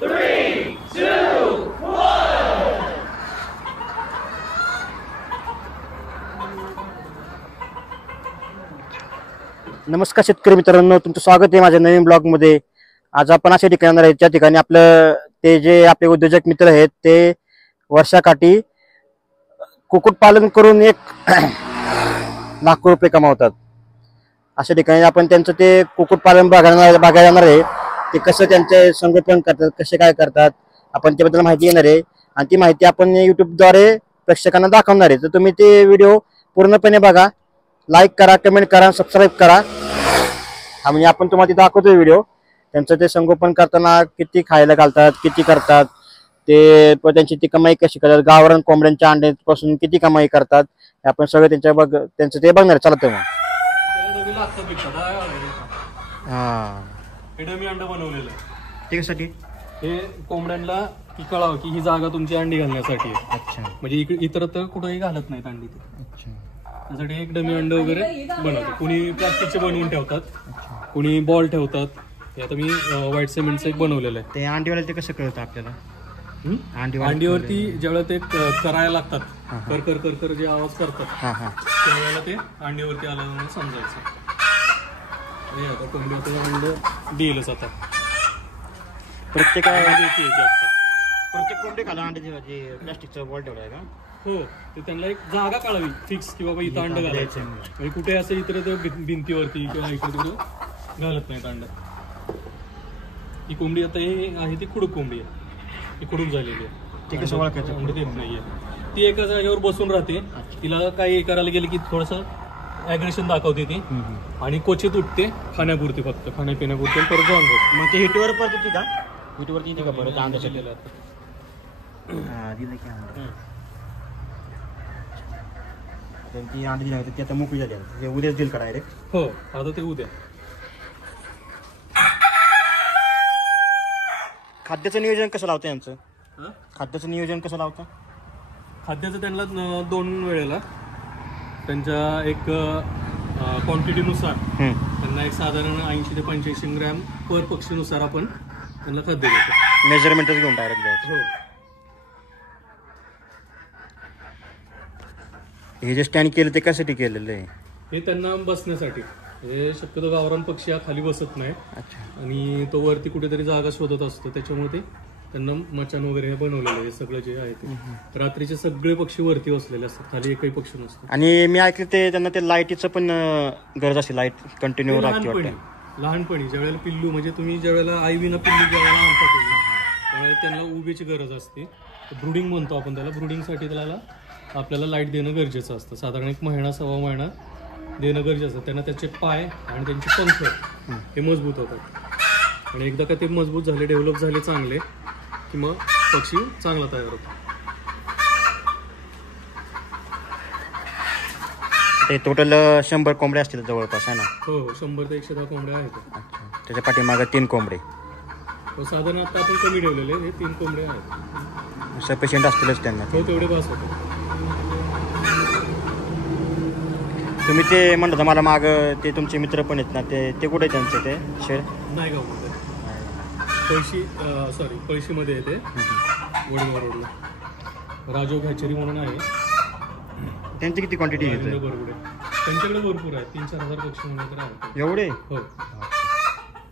3, 2, 1. नमस्कार शेतकरी मित्रांनो, तुमचं स्वागत आहे माझ्या नवीन ब्लॉग मध्ये. आज आपण अशा ठिकाणी जाणार आहे ज्या ठिकाणी आपलं ते जे आपले उद्योजक मित्र आहेत ते वर्षाकाठी कुक्कुटपालन करून 1 लाख रुपये कमावतात. अशा ठिकाणी आपण त्यांचं ते कुक्कुटपालन बघायला जाणार आहे. ते कसं त्यांचे संगोपन करतात, कसे काय करतात, आपण त्याबद्दल माहिती घेणार आहे आणि ती माहिती आपण युट्यूबद्वारे प्रेक्षकांना दाखवणार आहे. तर तुम्ही ते व्हिडिओ पूर्णपणे बघा, लाईक करा, कमेंट करा, सबस्क्राईब करा. म्हणजे आपण तुम्हाला दाखवतो व्हिडिओ. त्यांचं ते संगोपन करताना किती खायला घालतात, किती करतात, ते त्यांची ती कमाई कशी करतात, गावरान कोंबड्यांच्या अंड्यापासून किती कमाई करतात, आपण सगळं त्यांचं ते बघणार. चला तर मग. हे डमी अंड बनवलेलं आहे. त्यासाठी हे कोंबड्यांना की कळावं की ही जागा तुमची अंडी घालण्यासाठी आहे. अच्छा, म्हणजे इतर तर कुठेही घालत नाहीत अंडी ते. अच्छा. त्यासाठी एक डमी अंड वगैरे बनवतात. कुणी प्लास्टिकचे बनवून ठेवतात, कुणी बॉल ठेवतात. ते आता मी व्हाईट सिमेंटचं एक बनवलेलं आहे. ते अंडीवाले ते कसं कळतं आपल्याला? अंडीवरती ज्यावेळेला ते करायला लागतात, कर कर कर कर जे आवाज करतात त्यावेळेला ते अंडीवरती आल्यामुळे समजायचं. आता कोंबडी अंड दिलंच आता प्रत्येक प्रत्येक कोंबडी खाला अंड्याची प्लास्टिकचं बॉल ठेवलं आहे का? हो, ते त्यांना एक जागा काढावी फिक्स की बाबा इथं अंड घालायचं. म्हणजे कुठे असं इतर भिंतीवरती किंवा इकडे तिकडे घालत नाहीत अंड. ही कोंबडी आता ही आहे ती खुडूक कोंबडी आहे. ती खुडूक झालेली आहे. ती कसं ओळखायचं? अंड देत नाहीये. ती एका जागेवर बसून राहते. तिला काही करायला गेलं की थोडंसं ॲग्रेशन दाखवते ती आणि क्वचित उठते खाण्यापुरती, फक्त खाण्यापिण्यापुरती, परत जाऊन बसते. मग ते हिटवर परत येते का? हिटवरती येते का परत अंड्यासाठी? ती अंडी दिली ती आता मोकळी झाली. ते उद्याच दिल का डायरेक्ट? हो, आता ते उद्या. खाद्याचं नियोजन कसं लावतं यांचं? खाद्याचं नियोजन कसं लावतं? खाद्याचं त्यांना 2 वेळेला त्यांच्या एक क्वांटिटीनुसार त्यांना एक साधारण 80 ते 85 ग्रॅम पर पक्षीनुसार आपण त्यांना खाद्य देतो. मेजरमेंटच घेऊन डायरेक्ट द्यायचं. हो. हे जे स्टँड केलं ते कशासाठी केलेलं आहे? हे त्यांना बसण्यासाठी. हे शक्यतो गावरान पक्षी हा खाली बसत नाही. अच्छा. आणि तो वरती कुठेतरी जागा शोधत असतो, त्याच्यामुळे ते त्यांना मचान वगैरे हे बनवलेलं आहे. सगळं जे आहे ते रात्रीचे सगळे पक्षी वरती बसलेले असतात, खाली एकही पक्षी नसतो. आणि मी ऐकलं ते त्यांना ते लाईटीचं पण गरज असते, लाईट कंटिन्यू राहते वाटतं. लहानपणी ज्या वेळेला पिल्लू, म्हणजे तुम्ही ज्या वेळेला आईविना पिल्लू ज्या वेळेला आणता त्यावेळेला त्यांना उभीची गरज असते. ब्रुडिंग म्हणतो आपण त्याला. ब्रुडिंगसाठी त्याला आपल्याला लाईट देणं गरजेचं असतं. साधारण 1 महिना 1.25 महिना देणं गरजेचं असतं. त्यांना त्याचे पाय आणि त्यांचे पंख हे मजबूत होतात. आणि एकदा का ते मजबूत झाले, डेव्हलप झाले चांगले, की मग पक्षी चांगला तयार होतो. ते टोटल 100 कोंबड्या असतील जवळपास, आहे ना? हो, 100 ते 110 कोंबड्या आहेत. त्याच्या पाठीमागे 3 कोंबडे. साधारण आता आपण कमी ठेवलेले, हे 3 कोंबडे आहेत. सफिशियंट असतीलच त्यांना. हो, तेवढे बस होते. तुम्ही ते म्हणता मला माग ते तुमचे मित्र पण आहेत ना, ते कुठे त्यांचे ते शेड? नायगावमध्ये, पळशीमध्ये येते, वडगाव रोडला. राजोग हॅचरी म्हणून आहे. त्यांची किती क्वांटिटी घेते? त्यांच्याकडे भरपूर आहे. 3-4 हजार पक्षी म्हणून आहेत. एवढे? हो.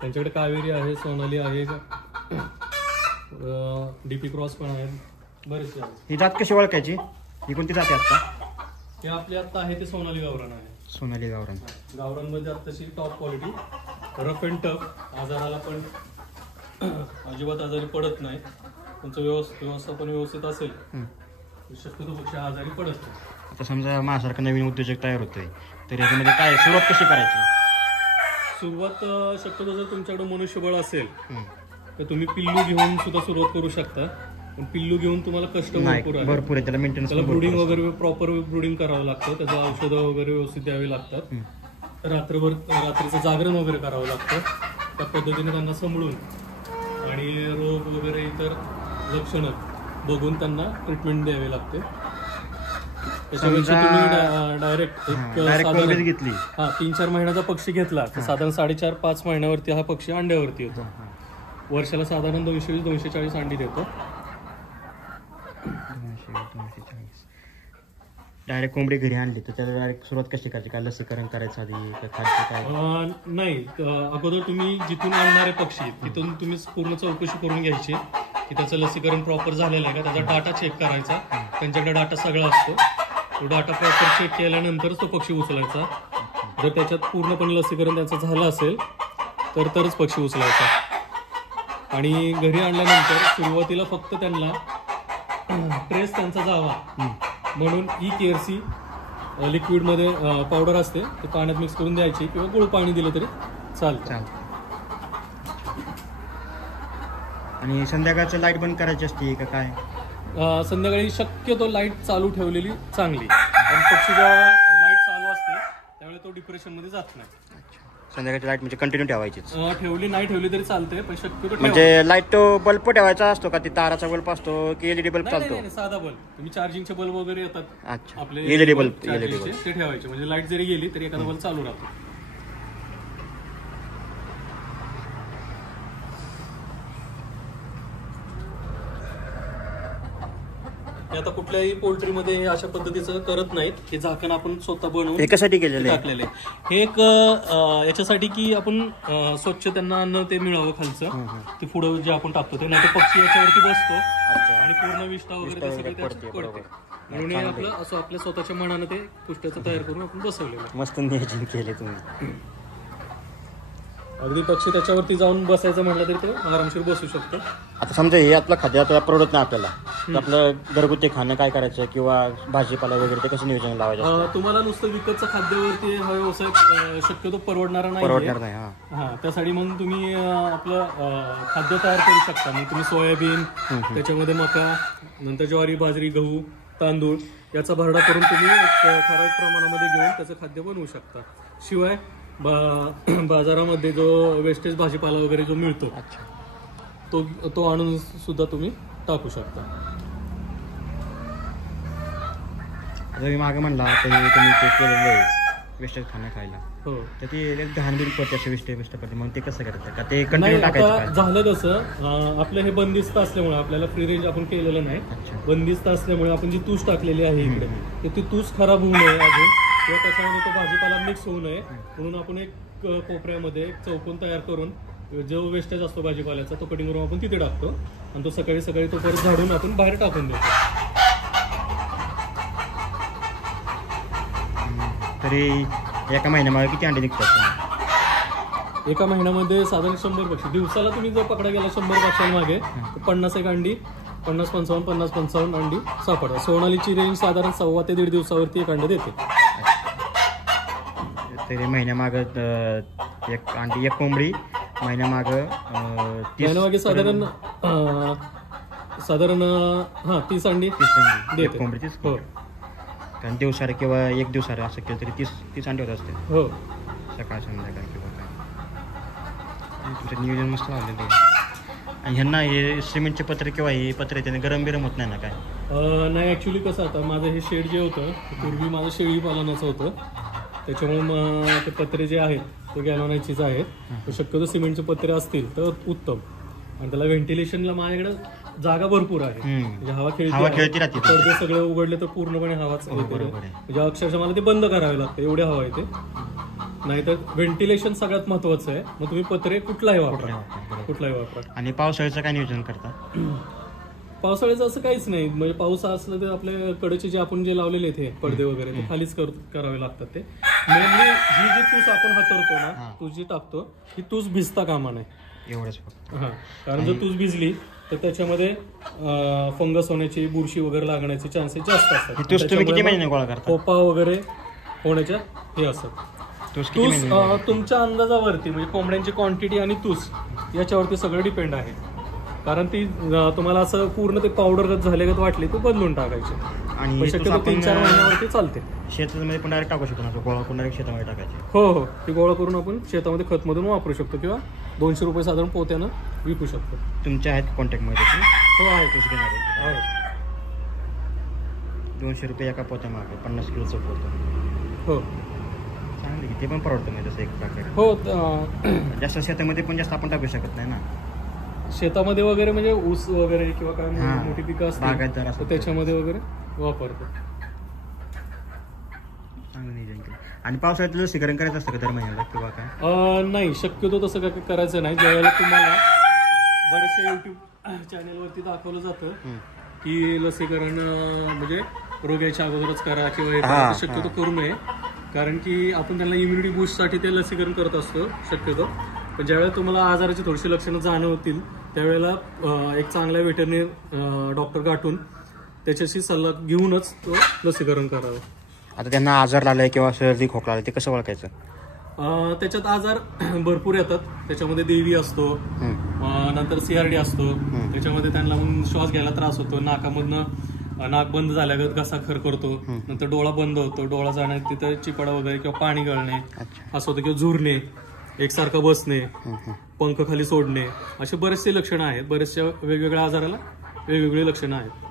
त्यांच्याकडे कावेरी आहे, सोनाली आहे, डीपी क्रॉस पण आहेत, बरेचसे आहेत. ही जात कशी ओळखायची? ही कोणती जाते आता? हे आपली आता आहे ते सोनाली गावरान आहे. सोनाली गावरान. गावरानमध्ये आत्ताची top quality, rough and tough, आजाराला पण अजिबात आजारी पडत नाही. त्यांचं व्यवस्थापन व्यवस्थित असेल शक्यतो पक्षी आजारी पडत नाही. आता समजा माझ्यासारखा नवीन उद्योजक तयार होतोय, तर याच्यामध्ये काय सुरुवात कशी करायची? सुरुवात शक्यतो जर तुमच्याकडे मनुष्यबळ असेल तर तुम्ही पिल्लू घेऊन सुद्धा सुरुवात करू शकता. पण पिल्लू घेऊन तुम्हाला कष्ट भरपूर आहे, त्याला मेंटेनन्स, त्याला ब्रुडिंग वगैरे प्रॉपर ब्रुडिंग करावं लागतं. त्याचं औषधं वगैरे व्यवस्थित द्यावी लागतात. रात्रीचं जागरण वगैरे करावं लागतं. त्या पद्धतीने त्यांना सांभाळून आणि रोग वगैरे इतर लक्षणं बघून त्यांना ट्रीटमेंट द्यावी लागते. त्याच्यापेक्षा तुम्ही डायरेक्ट घेतली 3-4 महिन्याचा पक्षी घेतला तर साधारण 4.5-5 महिन्यावरती हा पक्षी अंड्यावरती होतो. वर्षाला साधारण 220-240 अंडी देतो. 240. डायरेक्ट कोंबडी घरी आणली तर त्याला डायरेक्ट सुरुवात कशी करायची? काय लसीकरण करायचं आधी का खाद्य काय? नाही, अगोदर तुम्ही जिथून आणणारे पक्षी तिथून तुम्ही पूर्ण चौकशी करून घ्यायची की त्याचं लसीकरण प्रॉपर झालेलं आहे का, त्याचा डाटा चेक करायचा. त्यांच्याकडे डाटा सगळा असतो. तो डाटा प्रॉपर चेक केल्यानंतरच तो पक्षी उचलायचा. जर त्याच्यात पूर्णपणे लसीकरण त्याचं झालं असेल तर तरच पक्षी उचलायचा. आणि घरी आणल्यानंतर सुरुवातीला फक्त त्यांना ट्रेस त्यांचा जावा म्हणून EKRC लिक्विडमध्ये पावडर असते, ते पाण्यात मिक्स करून द्यायची किंवा गुळ पाणी दिलं तरी चालतं. आणि संध्याकाळचं लाईट बंद करायची असते का काय? संध्याकाळी शक्यतो लाईट चालू ठेवलेली चांगली, पण पक्षी जेव्हा लाईट चालू असते त्यावेळी तो डिप्रेशनमध्ये जात नाही. संध्याकाळची लाईट म्हणजे कंटिन्यू ठेवायचीच? ठेवली नाही ठेवली तरी चालते, पण शक्यतो म्हणजे लाईट तो बल्ब ठेवायचा असतो का? ती ताराचा बल्ब असतो की LED बल्ब चालतो? साधा बल्ब. तुम्ही चार्जिंगचे बल्ब वगैरे येतात अच्छा, आपले LED बल्ब ते ठेवायचे, म्हणजे लाईट जरी गेली तरी एखादा बल्ब चालू राहतो. आता कुठल्याही पोल्ट्रीमध्ये हे अशा पद्धतीचं करत नाहीत. हे झाकण आपण स्वतः बनवून एकासाठी केलेलं टाकलेलं आहे. हे एक याच्यासाठी की आपण स्वच्छ त्यांना अन्न ते मिळावं खालचं, ते पुढं जे आपण टाकतो ते, नाही तर पक्षी याच्यावरती बसतो आणि पूर्ण विष्ठा वगैरे ते सगळं त्याच्यात पडते. म्हणून हे आपलं असं आपल्या स्वतःच्या मनानं ते पुष्ट्याचं तयार करून आपण बसवलेलं आहे. मस्त नियोजन केले तुम्ही. अगदी पक्षी त्याच्यावरती जाऊन बसायचं म्हटलं तरी ते आरामशीर बसू शकतो. आता समजा हे आपलं खाद्य आपल्याला परवडत नाही आपल्याला, तर आपलं घरगुती खाणं काय करायचं किंवा भाजीपाला वगैरे ते कसं नियोजन लावायचं? तुम्हाला नुसतं विकतचं खाद्यावरती हा व्यवसाय शक्यतो परवडणारा नाही. हा, त्यासाठी मग तुम्ही आपलं खाद्य तयार करू शकता. मग तुम्ही सोयाबीन, त्याच्यामध्ये मका, नंतर ज्वारी, बाजरी, गहू, तांदूळ याचा भरडा करून तुम्ही ठराविक प्रमाणामध्ये घेऊन त्याचं खाद्य बनवू शकता. शिवाय बाजारामध्ये जो वेस्टेज भाजीपाला वगैरे जो मिळतो तो आणून सुद्धा तुम्ही टाकू शकता. मी मागे म्हणला तुम्ही ते केलेलं आहे वेस्टेज खाणं खायला, हो, तर ते घाणबीण पडते असे वेस्ट पडते, मग ते कसं करायचं का? ते कंटिन्यू टाकायचं? झालं कसं, आपलं हे बंदिस्त असल्यामुळे आपल्याला फ्री रेंज आपण केलेलं नाही. बंदिस्त असल्यामुळे आपण जी तूस टाकलेली आहे इकडे, ती तूस खराब होऊ नये अजून किंवा त्याच्यामध्ये तो भाजीपाला मिक्स होऊ नये म्हणून आपण एक कोपऱ्यामध्ये एक चौकोन तयार करून जो वेस्टेज असतो भाजीपाल्याचा तो कटिंग करून आपण तिथे टाकतो आणि तो सकाळी सकाळी तो परत झाडून आपण बाहेर टाकून देतो. तरी एका महिन्यामध्ये किती अंडे निघतात? एका महिन्यामध्ये साधारण 100 पक्षी दिवसाला तुम्ही जर पकडा गेला 100 पक्ष्यांमागे 50 एक अंडी, 50-55 अंडी सापडतात. सोनालीची रेंज साधारण 1.25 ते 1.5 दिवसावरती एक अंडे देते. तरी महिन्यामागं एक अंडी, एक कोंबडी महिन्यामागे साधारण 30 अंडी देते कोंबडी. हो, कारण दिवसाला किंवा एक दिवसाला असं केलं तरी 30 अंडे होत असते. हो, सकाळ संध्याकाळ किंवा काय. तुमचं नियोजन मस्त लावलेलं आहे. आणि ह्यांना हे सिमेंटचे पत्रे किंवा हे पत्रे त्याने गरम होत नाही ना काय? नाही, ॲक्च्युली कसं, आता माझं हे शेड जे होतं पूर्वी माझं शेळी पालनाचं होतं, त्याच्यामुळे ते पत्रे जे आहेत ते गॅलॉनायचीच आहेत. तर शक्यतो सिमेंटचे पत्रे असतील तर उत्तम. आणि त्याला व्हेंटिलेशनला माझ्याकडे जागा भरपूर आहे, म्हणजे हवा खेळती राहते. पडदे सगळे उघडले तर पूर्णपणे हवाच येते, म्हणजे अक्षरशः मला ते बंद करावे लागते एवढी हवा येते. नाहीतर व्हेंटिलेशन सगळ्यात महत्वाचं आहे. मग तुम्ही पत्रे कुठलाही वापरा. आणि पावसाळ्याचं काय नियोजन करता? पावसाळ्याचं असं काहीच नाही, म्हणजे पाऊस असलं तर आपल्या कडेचे जे आपण जे लावलेले आहेत पडदे वगैरे ते खालीच करावे लागतात. ते मेनली ही जी तूस आपण हातरतो ना, तूस जी टाकतो ही तूस भिजता कामा नये एवढंच. हा, कारण जर तूस भिजली तर त्याच्यामध्ये फंगस होण्याची, बुरशी वगैरे लागण्याचे चान्सेस जास्त असतात. खोपा वगैरे होण्याच्या हे असतात. तूस तुमच्या अंदाजावरती, म्हणजे कोंबड्यांची क्वांटिटी आणि तूस याच्यावरती सगळं डिपेंड आहे. कारण ती तुम्हाला असं पूर्ण ते पावडरगत झालेगत वाटली तर बदलून टाकायची. आणि शक्यतो 3-4 महिन्यावरती चालते. शेतामध्ये पण डायरेक्ट टाकू शकतो ना, गोळा करून डायरेक्ट शेतामध्ये टाकायचे? हो, ती गोळा करून आपण शेतामध्ये खतमधून वापरू शकतो किंवा 200 रुपये साधारण पोत्यानं विकू शकतो. तुमच्या आहेत कॉन्टॅक्टमध्ये? हो, आहे. तूस घेणारे 200 रुपये एका पोत्या मागे, 50 किलोचं पोतं. हो, चांगली, ते पण परवडतं नाही तसं एक प्रकारे. हो, जास्त शेतामध्ये पण जास्त आपण टाकू शकत नाही ना. शेतामध्ये वगैरे म्हणजे ऊस वगैरे किंवा काय हा. मोठी पिकं बागायतदार असतात असतात. तर त्याच्यामध्ये वगैरे वापरतो. चांगलं नियोजन केलं. आणि पावसाळ्यात लसीकरण करायचं असतं का दर महिन्याला किंवा काय? नाही, शक्यतो तसं काय करायचं नाही. ज्यावेळेला तुम्हाला बरेचशा युट्यूब चॅनेलवरती दाखवलं जातं की लसीकरण म्हणजे रोगाच्या अगोदरच करा किंवा हे करा, तर शक्यतो करू नये. कारण की आपण त्यांना इम्युनिटी बूस्टसाठी ते लसीकरण करत असतो शक्यतो. पण ज्यावेळेला तुम्हाला आजाराची थोडीशी लक्षणं जाणवतील त्यावेळेला एक चांगला व्हेटरनरी डॉक्टर गाठून त्याच्याशी सल्ला घेऊनच तो लसीकरण करावं. आता त्यांना आजार लागलाय किंवा सर्दी खोकला आलाय ते कसं ओळखायचं? त्याच्यात आजार भरपूर येतात. त्याच्यामध्ये देवी असतो, नंतर CRD असतो. त्याच्यामध्ये त्यांना मग श्वास घ्यायला त्रास होतो, नाकामधनं नाक बंद झाल्यागत घसा खरखरतो, नंतर डोळा बंद होतो, डोळा जाणे, तिथं चिपाडा वगैरे किंवा पाणी गळणे असं होतं, किंवा झुरणे, एकसारखं बसणे, पंख खाली सोडणे, असे बरेचसे लक्षणं आहेत. बरेचशा वेगवेगळ्या आजाराला वेगवेगळी लक्षणं आहेत.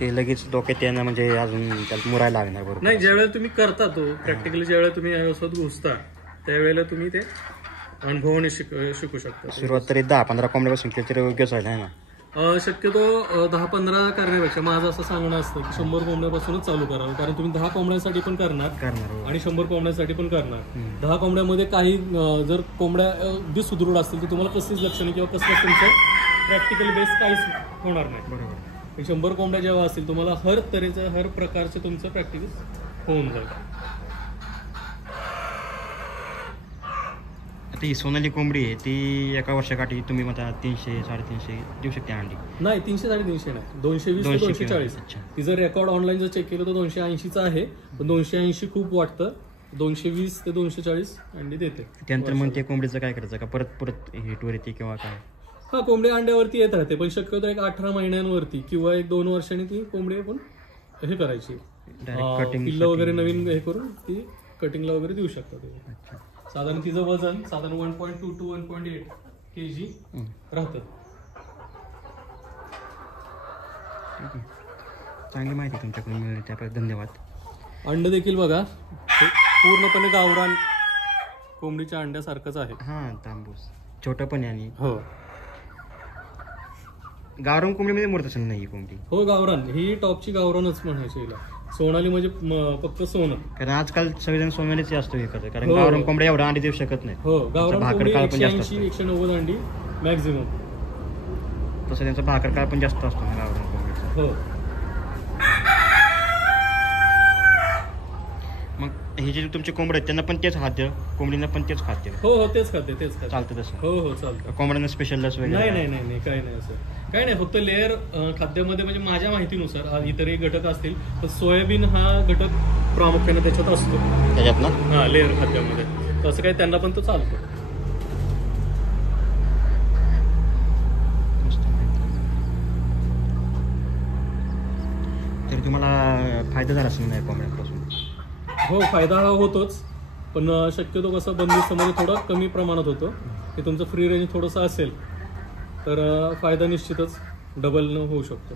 ते लगेच डोक्यात येणं म्हणजे अजून त्याला मुरायला लागणार बरोबर? नाही, ज्यावेळेला तुम्ही करता तो प्रॅक्टिकली ज्यावेळेला तुम्ही या व्यवसायात घुसता त्यावेळेला तुम्ही ते अनुभवाने शिकू शकता. सुरुवात तरी 10-15 कोंबड्यापासून केली तरी योग्यच आहे ना? शक्यतो 10-15 करण्यापेक्षा माझं असं सांगणं असतं की 100 कोंबड्यापासूनच चालू करावं. कारण तुम्ही 10 कोंबड्यांसाठी पण करणार आणि 100 कोंबड्यांसाठी पण करणार. 10 कोंबड्यामध्ये काही जर कोंबड्या अगदी सुदृढ असतील तर तुम्हाला कसलीच लक्षणं किंवा कसलं तुमचं प्रॅक्टिकल बेस काहीच होणार नाही. बरोबर. 100 कोंबड्या जेव्हा असतील तुम्हाला हर तऱ्हेचं हर प्रकारचं तुमचं प्रॅक्टिस होऊन जाईल. आता ही सोनाली कोंबडी आहे ती एका वर्षाकाठी तुम्ही म्हणता 300-350 देऊ शकते अंडी? नाही, 300-350 नाही, 220 ते 240. तिचं रेकॉर्ड ऑनलाईन जर चेक केलं तर 280चं आहे, पण 280 खूप वाटतं. 220 ते 240 अंडी देते. त्यानंतर मग ते कोंबडीचं काय करायचं का परत हिटवर येते किंवा काय? हा, कोंबडी अंड्यावरती येत राहते, पण शक्यतो एक 18 महिन्यांवरती किंवा 1-2 वर्षांनी ती कोंबडी आपण हे करायची, पिल्लं वगैरे नवीन हे करून ती कटिंगला वगैरे देऊ शकतात. साधारण तिचं वजन साधारण 1.2 to 1.8 kg राहतं. चांगली माहिती तुमच्याकडून मिळाली त्याबद्दल धन्यवाद. अंड देखील बघा पूर्णपणे गावरान कोंबडीच्या अंड्यासारखंच आहे. हा, तांबूस छोटं पण आहे. आणि हो, गावरान कोंबडीमध्ये मोडत असेल नाही ही कोंबडी? हो, गावरान, ही टॉपची गावरानच म्हणायची हिला. सोनाली म्हणजे फक्त सोनं. कारण आजकाल सगळेजण सोनालीच जास्त हे करतात, कारण गावरान कोंबड्या एवढा अंडी देऊ शकत नाही. हो, गावरान कोंबडी भाकर काळ पण जास्त 180-190 अंडी मॅक्झिमम. तसं त्यांचा भाकर काळ पण जास्त असतो ना गावरान कोंबडीचा. हो, मग हे जे तुमचे कोंबडे आहेत त्यांना पण तेच खाद्य, कोंबडींना पण तेच खाद्य? हो, तेच खाते. चालतं तसं? हो, चालतं. कोंबड्यांना स्पेशल लस वगैरे? नाही, काही नाही असं काही नाही. फक्त लेअर खाद्यामध्ये म्हणजे माझ्या माहितीनुसार इतरही घटक असतील तर सोयाबीन हा घटक प्रामुख्याने त्याच्यात असतो त्याच्यात ना? हा, लेअर खाद्यामध्ये. तसं काही त्यांना पण तो चालतो. तरी तुम्हाला फायदा झाला असेल नाही कोंबड्यांपासून? हो, फायदा हा होतोच, पण शक्यतो कसं बंदिस्तमध्ये थोडं कमी प्रमाणात होतो. की तुमचं फ्री रेंज थोडंसं असेल तर फायदा निश्चितच डबल होऊ शकतो.